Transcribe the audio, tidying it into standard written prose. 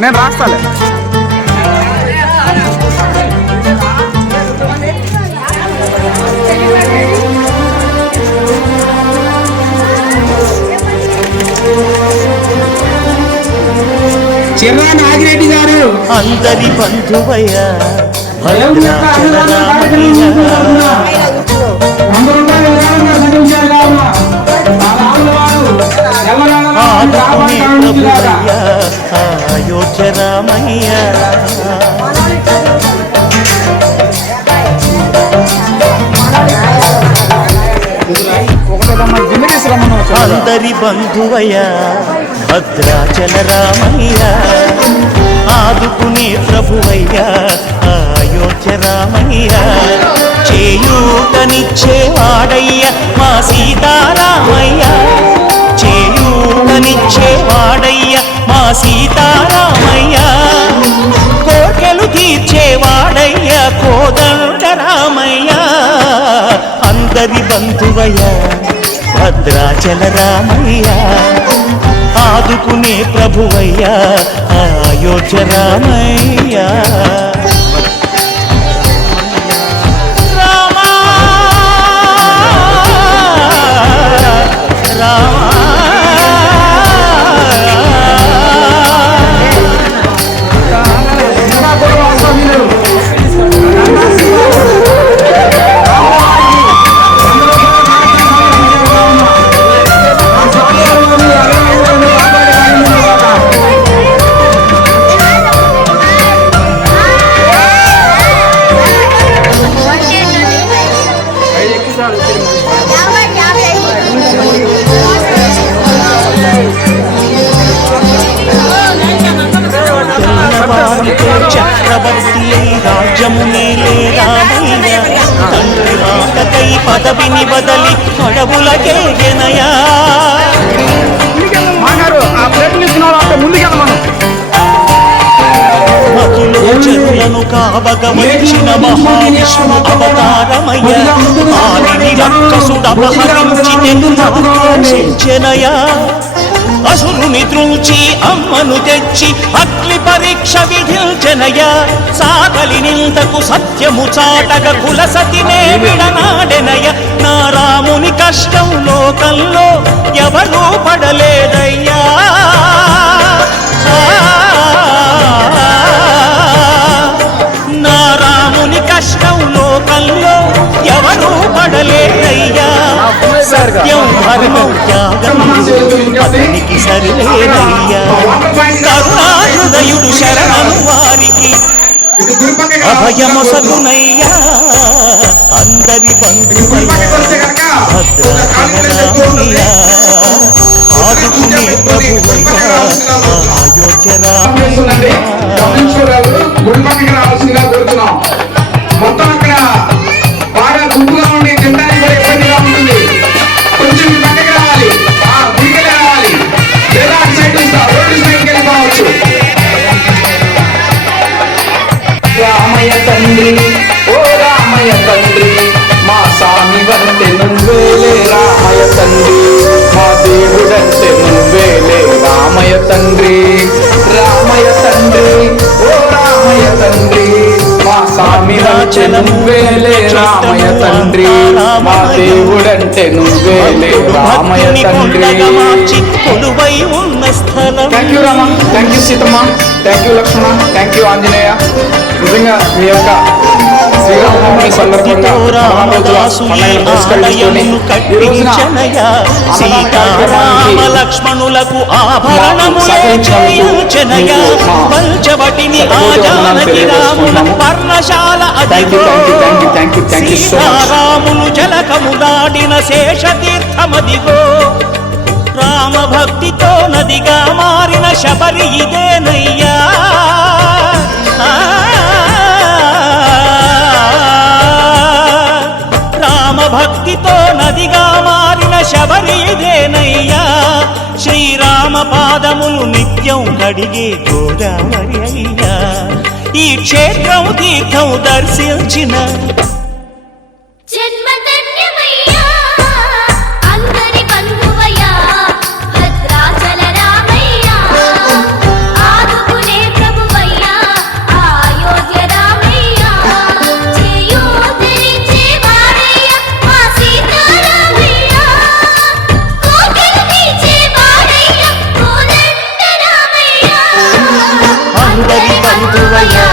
నేను రాస్తాలే. చిర్రా నాగిరెడ్డి గారు అందరి బంధువయ్య అయోధ్య రామయ్య అందరి బంధువయ్య భద్రాచల రామయ్య ఆదుకునే ప్రభువయ్య అయోధ్య రామయ్య చేయూతనిచ్చేవాడయ్య మా సీతారామయ్య చేయూతనిచ్చేవాడయ్య మా సీతారామయ్య కోర్కెలు తీర్చేవాడయ్య కోదండ రామయ్య అందరి బంధువయ్య భద్రాచల రామయ్య ఆదుకునే ప్రభువయ్య అయోధ్య రామయ్య చక్రవర్తి రాజ్యమునేలే రామయ్య తండ్రి మాటకై పదవిని బదలి అడవులకే గెనయా అఖిలోచరులను కావగ వచ్చిన మహావిష్ణు అవతారమయ్య ఆదిని రక్కసుడపహరించినయా అసురుని త్రుంచి అమ్మను తెచ్చి అగ్ని పరీక్ష విధించనయ సాగలి నిందకు సత్యము చాటగ కుల సతినే విడనాడెనయ నా రాముని కష్టం లోకంలో ఎవరూ పడలేదయ్యా నా రాముని కష్టం లోకంలో ఎవరూ పడలేదయ్యా సత్యం ధర్మం త్యాగం అతనికి సరిలేదయ్యా కరుణాహృదయుడు శరణను వారికి అభయమొసగునయ్యా అందరి బంధువయ్యా భద్రాచల రామయ్య ఆదుకునే ప్రభువయ్యా అయోధ్య రామయ్య మొత్తం అక్కడ బాగా గుంపుగా ఉండి తినడానికి కూడా ఇబ్బందిగా ఉంటుంది. కొంచెం పక్కకి రావాలి, గుడికి రావాలి, లేదా అటు సైడ్ రోడ్డు సైడ్కి వెళ్ళిపోవచ్చు. రామయ్య తండ్రి ఓ రామయ్య తండ్రి మా స్వామి వంటే నువ్వేలే రామయ్య తండ్రి మా దేవుడంటే నువ్వేలే రామయ్య తండ్రి రామయ్య తండ్రి ఓ రామయ్య తండ్రి మా స్వామి వంటే నువ్వేలే రామయ్య తండ్రి మా దేవుడంటే నువ్వేలే రామయ్య తండ్రి. Thank you Rama, thank you Seethamma, thank you Lakshmana, thank you Anjaneya. నిజంగా మీ యొక్క శ్రీరామనవమి సందర్భంగా సీతారామ లక్ష్మణులకు ఆభరణములే చేయుచనయ పంచవటిని ఆజానకి రాముల పర్ణశాల అదిగో సీతారాములు జలకములాడిన శేషతీర్థమదిగో రామ భక్తితో నదిగా మారిన శబరి ఇదేనయ్యా రామ భక్తితో నదిగా మారిన శబరి ఇదేనయ్యా శ్రీరామ పాదములు నిత్యం కడిగే గోదావరి అయ్యా ఈ క్షేత్రం తీర్థం దర్శించిన జన్మధన్యమయ్యా అందరి బంధువయ్యా భద్రాచల రామయ్యా ఆదుకునే ప్రభువయ్యా అయోధ్య రామయ్యా చేయూతనిచ్చే వాడయ్యా మా సీతారామయ్యా కోకిలనిచ్చే వాడయ్యా కోదండ రామయ్యా అందరి బంధువయ్యా